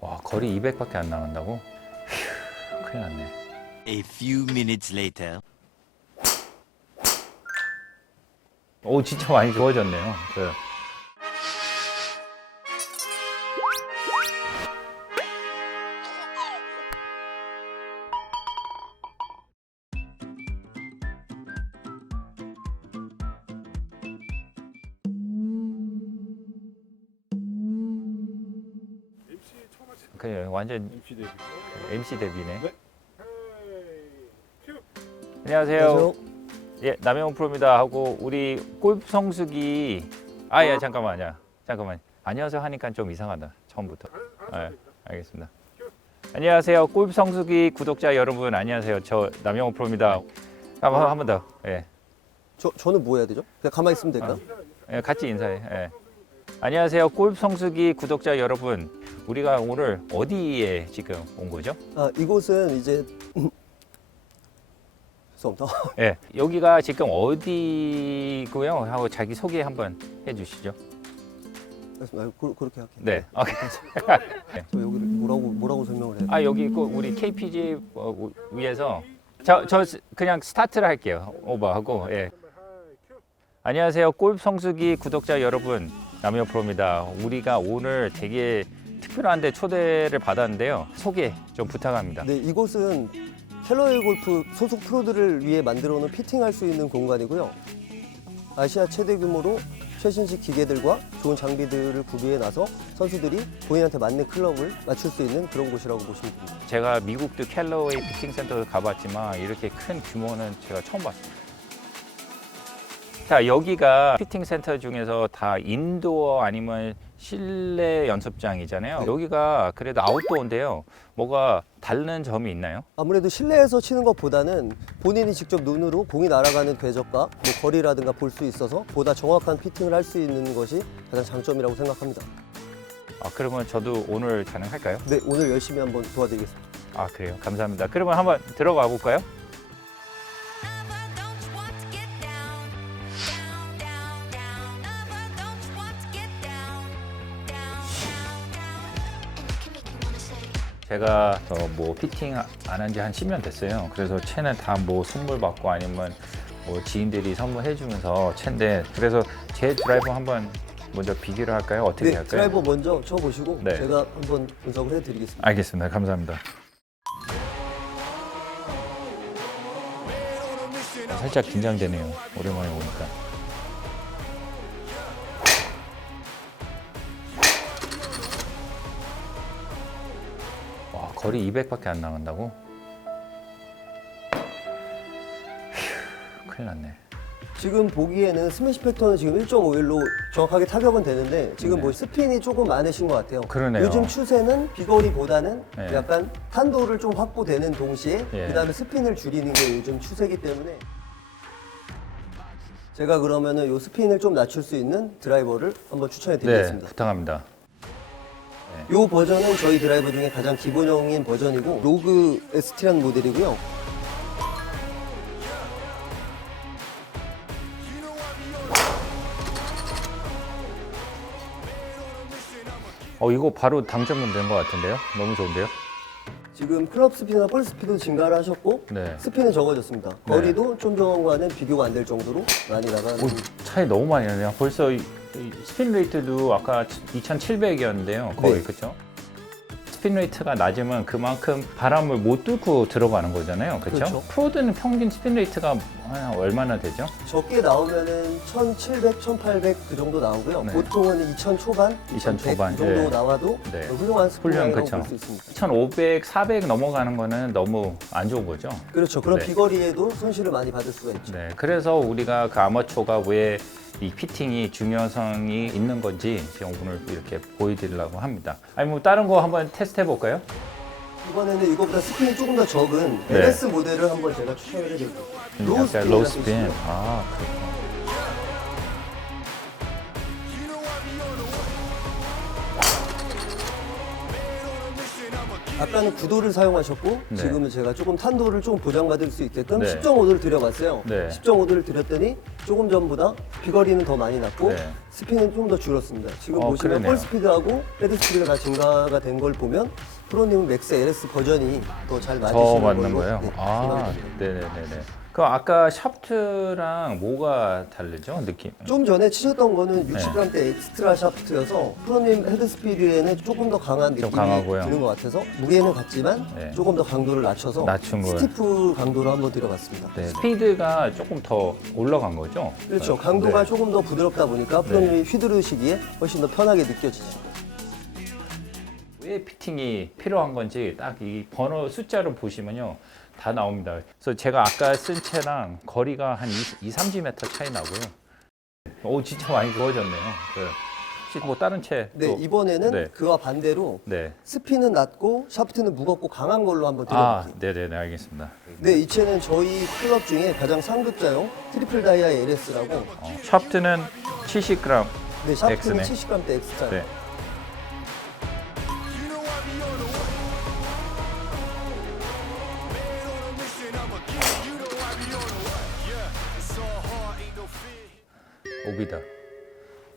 와 거리 200밖에 안 나간다고? 휴, 큰일 났네. A few minutes later. 오 진짜 많이 좋아졌네요. 그 그냥 완전 MC 데뷔. MC 데뷔네. 네. 안녕하세요. 예, 남영훈 프로입니다. 하고 우리 골프 성수기 아 예 잠깐만요. 잠깐만. 안녕하세요 하니까 좀 이상하다. 처음부터. 예, 알겠습니다. 안녕하세요. 골프 성수기 구독자 여러분 안녕하세요. 저 남영훈 프로입니다. 한번 한번 더. 예. 저 저는 뭐 해야 되죠? 그냥 가만히 있으면 될까요? 예, 같이 인사해. 예. 안녕하세요. 골프 성수기 구독자 여러분. 우리가 오늘 어디에 지금 온 거죠? 아 이곳은 이제 죄송합니다. 예. 여기가 지금 어디고요? 하고 자기 소개 한번 해 주시죠. 아, 그, 그렇게 할게요. 네. 아, 저 여기를 뭐라고 뭐라고 설명을 돼? 아 여기 그 우리 KPG 어, 우- 위에서 저, 저 스- 그냥 스타트를 할게요 오버하고 예. 안녕하세요 골프 성수기 구독자 여러분 남현 프로입니다 우리가 오늘 되게 특별한데 초대를 받았는데요 소개 좀 부탁합니다 네 이곳은 캘러웨이 골프 소속 프로들을 위해 만들어 놓은 피팅할 수 있는 공간이고요. 아시아 최대 규모로 최신식 기계들과 좋은 장비들을 구비해 놔서 선수들이 본인한테 맞는 클럽을 맞출 수 있는 그런 곳이라고 보시면 됩니다. 제가 미국도 캘러웨이 피팅 센터 가봤지만 이렇게 큰 규모는 제가 처음 봤습니다. 자 여기가 피팅 센터 중에서 다 인도어 아니면 실내 연습장이잖아요. 네. 여기가 그래도 아웃도어인데요. 뭐가 다른 점이 있나요? 아무래도 실내에서 치는 것보다는 본인이 직접 눈으로 공이 날아가는 궤적과 뭐 거리라든가 볼 수 있어서 보다 정확한 피팅을 할 수 있는 것이 가장 장점이라고 생각합니다. 아 그러면 저도 오늘 가능할까요? 네, 오늘 열심히 한번 도와드리겠습니다. 아 그래요. 감사합니다. 그러면 한번 들어가 볼까요? 제가 어, 뭐 피팅 안 한 지 한 10년 됐어요. 그래서 채는 다 뭐 선물 받고 아니면 뭐 지인들이 선물해 주면서 채인데 그래서 제 드라이버 한번 먼저 비교를 할까요? 어떻게 네, 할까요? 드라이버 먼저 쳐보시고 네. 제가 한번 분석을 해드리겠습니다. 알겠습니다. 감사합니다. 아, 살짝 긴장되네요. 오랜만에 오니까. 거리 200밖에 안 나간다고? 휴, 큰일 났네. 지금 보기에는 스매시 패턴은 지금 1.51로 정확하게 타격은 되는데 지금 네. 뭐 스핀이 조금 많으신 것 같아요. 그러네요. 요즘 추세는 비거리보다는 네. 약간 탄도를 좀 확보되는 동시에 예. 그다음에 스핀을 줄이는 게 요즘 추세이기 때문에 제가 그러면은 요 스핀을 좀 낮출 수 있는 드라이버를 한번 추천해 네, 드리겠습니다. 부탁합니다. 요 버전은 저희 드라이버 중에 가장 기본형인 버전이고 로그 ST라는 모델이고요. 어, 이거 바로 당첨은 된것 같은데요? 너무 좋은데요? 지금 클럽 스피드나 볼 스피드 증가를 하셨고 네. 스핀은 적어졌습니다. 거리도 좀 전과는 비교가 안 될 정도로 많이 나가는 오, 차이 너무 많이 나네요. 벌써 이, 이 스핀 레이트도 아까 2,700이었는데요. 거의 네. 그렇죠? 스핀 레이트가 낮으면 그만큼 바람을 못 뚫고 들어가는 거잖아요. 그렇죠? 그렇죠. 프로들은 평균 스핀 레이트가 한 얼마나 되죠? 적게 나오면은 1,700, 1,800 그 정도 나오고요. 네. 보통은 2,000 초반, 2,000 초반, 그 정도 예. 나와도 네. 훌륭한 스피드라고 그쵸. 볼수 있습니다. 1,500, 400 넘어가는 거는 너무 안 좋은 거죠. 그렇죠. 그런 네. 비거리에도 손실을 많이 받을 수가 있죠. 네, 그래서 우리가 그 아마추어가 왜 이 피팅이 중요성이 있는 건지 지금 오늘 이렇게 보여드리려고 합니다. 아니 뭐 다른 거 한번 테스트 해볼까요? 이번에는 이거보다 스핀이 조금 더 적은 네. LS 모델을 한번 제가 추천을 해드릴게요. 약간 로우. 스핀. 아, 그렇구나. 아까는 9도를 사용하셨고 네. 지금은 제가 조금 탄도를 조금 보장받을 수 있게끔 네. 10.5도를 들여봤어요. 네. 10.5도를 들였더니 조금 전보다 비거리는 더 많이 났고 네. 스피는 좀 더 줄었습니다. 지금 어, 보시면 그러네요. 볼 스피드하고 헤드 스피드가 다 증가가 된 걸 보면 프로님은 맥스 LS 버전이 더잘더 맞으시는 맞는 걸로 거예요? 네, 아, 생각이 듭니다. 네네네네. 그럼 아까 샤프트랑 뭐가 다르죠? 느낌? 좀 전에 치셨던 거는 네. 60g대 엑스트라 샤프트여서 프로님 헤드 스피드에는 조금 더 강한 좀 느낌이 강하고요. 드는 것 같아서 무게는 같지만 네. 조금 더 강도를 낮춰서 낮춘 거예요. 스티프 강도로 한번 들어봤습니다. 네. 스피드가 조금 더 올라간 거죠? 그렇죠. 강도가 네. 조금 더 부드럽다 보니까 프로님이 휘두르시기에 훨씬 더 편하게 느껴지죠. 왜 피팅이 필요한 건지 딱 이 번호 숫자로 보시면요. 다 나옵니다. 그래서 제가 아까 쓴 채랑 거리가 한 2, 30m 차이 나고요. 오, 진짜 많이 좋아졌네요. 네. 혹시 뭐 다른 채? 네, 또- 이번에는 네. 그와 반대로 네. 스피는 낮고 샤프트는 무겁고 강한 걸로 한번 아, 들어볼게요. 네네네, 알겠습니다. 네, 이 채는 저희 클럽 중에 가장 상급자용 트리플 다이아 LS라고 어, 샤프트는 70g. 네, 샤프트는 X네. 70g대 X자. 네. 오비다.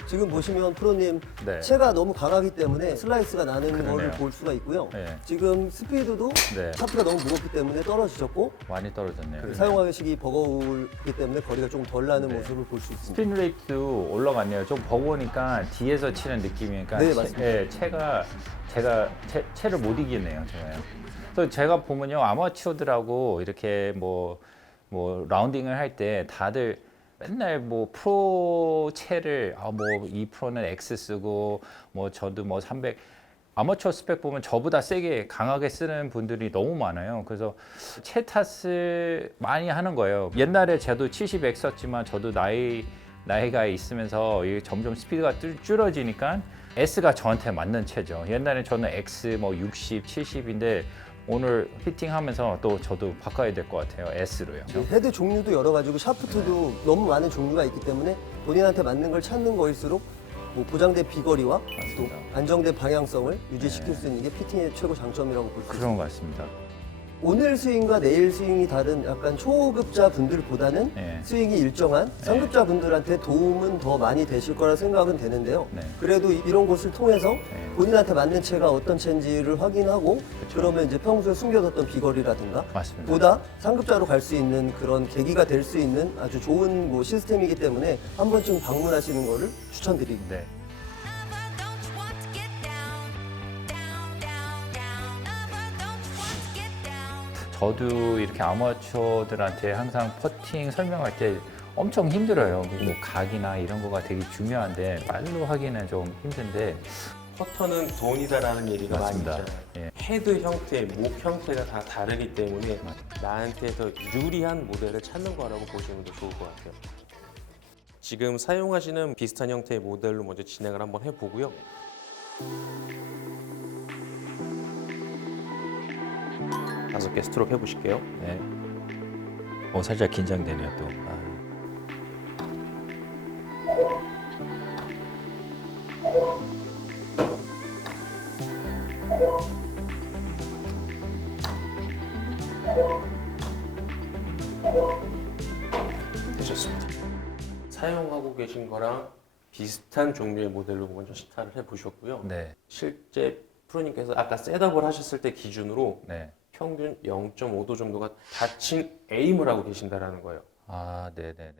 지금 보시면 프로님 네. 채가 너무 강하기 때문에 슬라이스가 나는 그러네요. 거를 볼 수가 있고요. 네. 지금 스피드도 네. 샤프트가 너무 무겁기 때문에 떨어지셨고 많이 떨어졌네요. 그 사용하시기 버거우기 때문에 거리가 좀 덜 나는 네. 모습을 볼 수 있습니다. 스핀 레이트도 올라갔네요. 좀 버거우니까 뒤에서 치는 느낌이니까 네, 채, 맞습니다. 예, 채가 제가 채, 채를 못 이기네요. 제가요. 그래서 제가 보면요 아마추어들하고 이렇게 뭐뭐 라운딩을 할 때 다들 맨날 뭐 프로 채를 아 뭐 이 프로는 X 쓰고 뭐 저도 뭐 300 아마추어 스펙 보면 저보다 세게 강하게 쓰는 분들이 너무 많아요. 그래서 채 탓을 많이 하는 거예요. 옛날에 저도 70X 썼지만 저도 나이 나이가 있으면서 점점 스피드가 줄- 줄어지니까 S가 저한테 맞는 채죠. 옛날에 저는 X 뭐 60, 70인데 오늘 피팅하면서 또 저도 바꿔야 될 것 같아요. S로요. 그 헤드 종류도 여러 가지고 샤프트도 너무 많은 종류가 있기 때문에 본인한테 맞는 걸 찾는 거일수록 뭐 보장된 비거리와 맞습니다. 또 안정된 방향성을 유지시킬 수 있는 게 피팅의 최고 장점이라고 볼 수 있습니다. 그런 것 같습니다. 오늘 스윙과 내일 스윙이 다른 약간 초급자 분들보다는 네. 스윙이 일정한 상급자 분들한테 도움은 더 많이 되실 거라 생각은 되는데요. 네. 그래도 이- 이런 곳을 통해서 네. 본인한테 맞는 채가 어떤 채인지를 확인하고 그러면 이제 평소에 숨겨뒀던 비거리라든가 맞습니다. 보다 상급자로 갈 수 있는 그런 계기가 될 수 있는 아주 좋은 뭐 시스템이기 때문에 한 번쯤 방문하시는 거를 추천드립니다. 네. 저도 이렇게 아마추어들한테 항상 퍼팅 설명할 때 엄청 힘들어요. 뭐 각이나 이런 거가 되게 중요한데 말로 하기는 좀 힘든데 퍼터는 돈이다라는 얘기가 맞습니다. 많이 있잖아요. 예. 헤드 형태, 목 형태가 다 다르기 때문에 나한테 더 유리한 모델을 찾는 거라고 보시면 더 좋을 것 같아요. 지금 사용하시는 비슷한 형태의 모델로 먼저 진행을 한번 해보고요. 다섯 개 스트로크 해보실게요. 네. 어 살짝 긴장되네요 또. 아. 되셨습니다. 사용하고 계신 거랑 비슷한 종류의 모델로 먼저 시타를 해보셨고요. 네. 실제 프로님께서 아까 셋업을 하셨을 때 기준으로 네. 평균 0.5도 정도가 닫힌 에임을 하고 계신다라는 거예요. 아 네네네.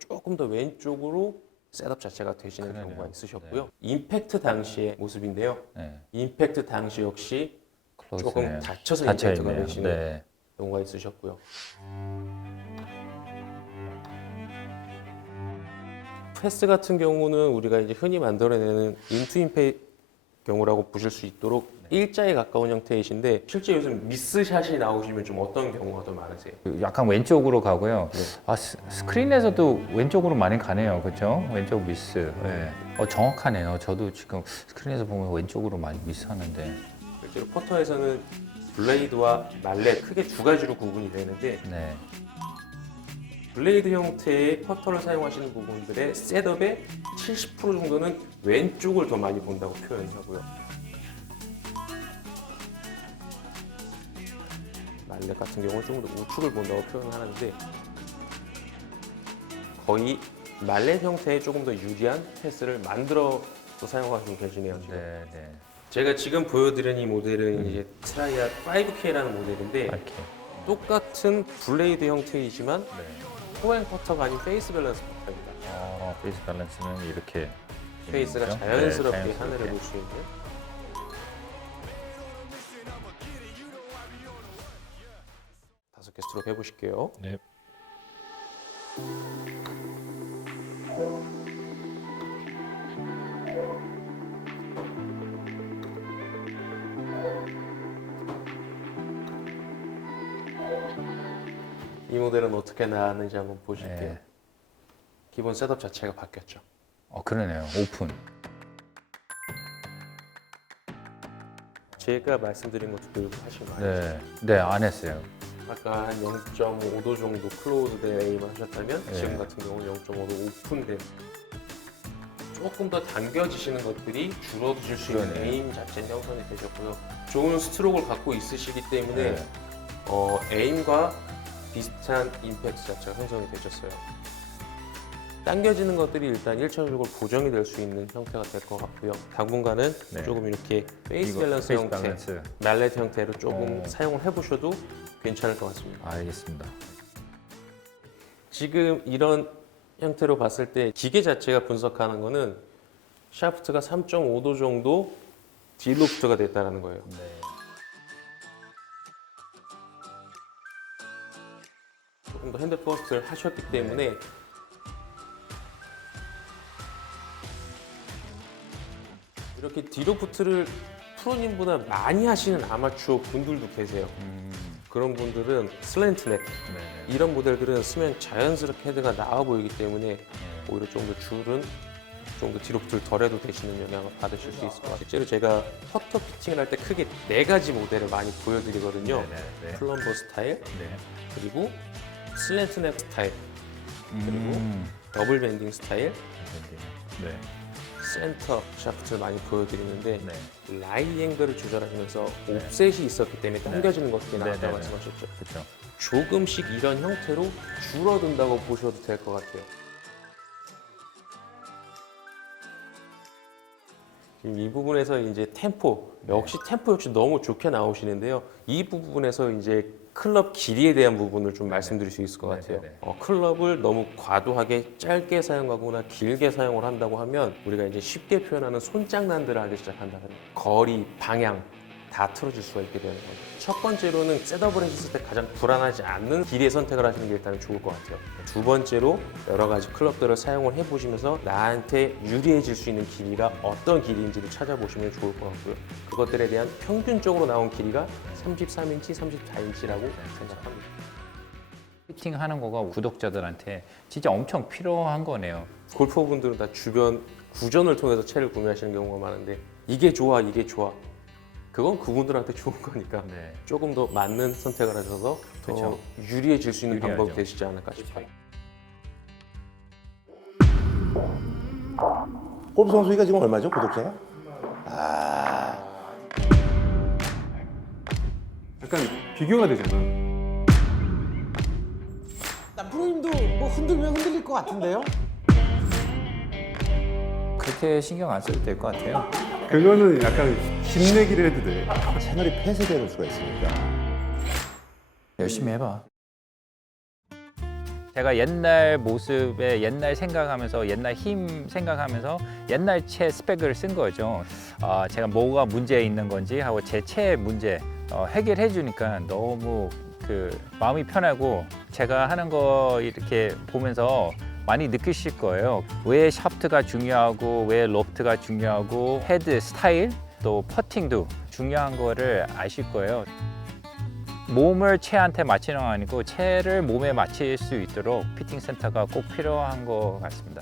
조금 더 왼쪽으로 셋업 자체가 되시는 그러네요. 경우가 있으셨고요. 임팩트 당시의 모습인데요. 네. 임팩트 당시 역시 조금. 닫혀서 닫혀 임팩트가 있네요. 되시는 네. 경우가 있으셨고요. 패스 같은 경우는 우리가 이제 흔히 만들어내는 인투 임팩 경우라고 보실 수 있도록 네. 일자에 가까운 형태이신데 실제 요즘 미스샷이 나오시면 좀 어떤 경우가 더 많으세요? 약간 왼쪽으로 가고요. 네. 아 스, 스크린에서도 왼쪽으로 많이 가네요. 그렇죠? 왼쪽 미스. 네. 어 정확하네요. 저도 지금 스크린에서 보면 왼쪽으로 많이 미스하는데. 실제로 퍼터에서는 블레이드와 말렛 크게 두 가지로 구분이 되는데 네. 블레이드 형태의 퍼터를 사용하시는 부분들의 셋업의 70% 정도는 왼쪽을 더 많이 본다고 표현하고요. 말렛 같은 경우는 조금 더 우측을 본다고 표현하는데 거의 말렛 형태의 조금 더 유리한 패스를 만들어 또 사용하시고 계시네요. 지금. 네, 네. 제가 지금 보여드린 이 모델은 이제 트라이아 5K라는 모델인데 이렇게. 똑같은 블레이드 형태이지만 네. 포행 퍼터가 아닌 페이스 밸런스 퍼터입니다. 어, 페이스 밸런스는 이렇게. 페이스가 거죠? 자연스럽게 네, 하늘을 볼 수 있는 다섯 개 스트로크 해보실게요. 네. 이 모델은 어떻게 나왔는지 한번 보실게요. 네. 기본 셋업 자체가 바뀌었죠. 어, 그러네요. 오픈. 제가 말씀드린 것도 교육을 하신 거 아니죠? 네. 네, 안 했어요. 아까 한 0.5도 정도 클로즈 된 에임 하셨다면 네. 지금 같은 경우는 0.5도 오픈된 조금 더 당겨지시는 것들이 줄어드실 수 있는 그러네요. 에임 자체 형성이 되셨고요. 좋은 스트로크를 갖고 있으시기 때문에 네. 어, 에임과 비슷한 임팩트 자체가 형성이 되셨어요. 당겨지는 것들이 일단 1차적으로 보정이 될 수 있는 형태가 될 것 같고요. 당분간은 네. 조금 이렇게 페이스 이거 밸런스 페이스 형태, 밸런스. 말렛 형태로 조금 어. 사용을 해보셔도 괜찮을 것 같습니다. 알겠습니다. 지금 이런 형태로 봤을 때 기계 자체가 분석하는 거는 샤프트가 3.5도 정도 딜로프트가 됐다는 거예요. 네. 핸드 퍼스트를 하셨기 때문에 이렇게 딜로프트를 프로님보다 많이 하시는 아마추어 분들도 계세요. 음, 그런 분들은 슬랜트넥 네. 이런 모델들은 쓰면 자연스럽게 헤드가 나와 보이기 때문에 네. 오히려 좀 더 줄은 좀 더 뒤로프트를 덜 해도 되시는 영향을 받으실 수 있을 것 같아요. 실제로 제가 퍼터 피팅을 할 때 크게 네 가지 모델을 많이 보여드리거든요. 네, 네, 네. 플럼버 스타일, 네. 그리고 슬랜트넥 스타일, 음. 더블 밴딩 스타일, 네. 센터 샤프트를 많이 보여드리는데 네. 라이 앵글을 조절하시면서 옵셋이 있었기 때문에 당겨지는 것들이 네, 나왔다고 네, 네. 말씀하셨죠. 그렇죠. 조금씩 이런 형태로 줄어든다고 보셔도 될 것 같아요. 지금 이 부분에서 이제 템포 역시 템포 역시 너무 좋게 나오시는데요. 이 부분에서 이제 클럽 길이에 대한 부분을 좀 말씀드릴 수 있을 것 네, 같아요. 네, 네. 어, 클럽을 너무 과도하게 짧게 사용하거나 길게 사용을 한다고 하면 우리가 이제 쉽게 표현하는 손장난들을 하기 시작한다면 거리, 방향 다 틀어질 수가 있게 되는 거죠. 첫 번째로는 셋업을 해줬을 때 가장 불안하지 않는 길이의 선택을 하시는 게 일단 좋을 것 같아요. 두 번째로 여러 가지 클럽들을 사용을 해보시면서 나한테 유리해질 수 있는 길이가 어떤 길이인지를 찾아보시면 좋을 것 같고요. 그것들에 대한 평균적으로 나온 길이가 33인치, 34인치라고 생각합니다. 피팅하는 거가 구독자들한테 진짜 엄청 필요한 거네요. 골퍼분들은 다 주변 구전을 통해서 채를 구매하시는 경우가 많은데 이게 좋아, 이게 좋아. 그건 그분들한테 좋은 거니까 네. 조금 더 맞는 선택을 하셔서 더 그쵸. 유리해질 수 있는 유리하죠. 방법이 되시지 않을까 싶어요. 골프 선수가 지금 얼마죠 구독자가? 약간 비교가 되잖아. 나 프로님도 뭐 흔들면 흔들릴 것 같은데요? 그렇게 신경 안 써도 될 것 같아요. 그거는 약간 힘내기를 해도 돼. 채널이 폐쇄되는 수가 있으니까. 열심히 해봐. 제가 옛날 모습에 옛날 생각하면서 옛날 힘 생각하면서 옛날 채 스펙을 쓴 거죠. 아, 제가 뭐가 문제 있는 건지 하고 제채 문제 어, 해결해 주니까 너무 그 마음이 편하고 제가 하는 거 이렇게 보면서 많이 느끼실 거예요. 왜 샤프트가 중요하고 왜 로프트가 중요하고 헤드 스타일 또 퍼팅도 중요한 거를 아실 거예요. 몸을 채한테 맞추는 건 아니고 채를 몸에 맞출 수 있도록 피팅 센터가 꼭 필요한 것 같습니다.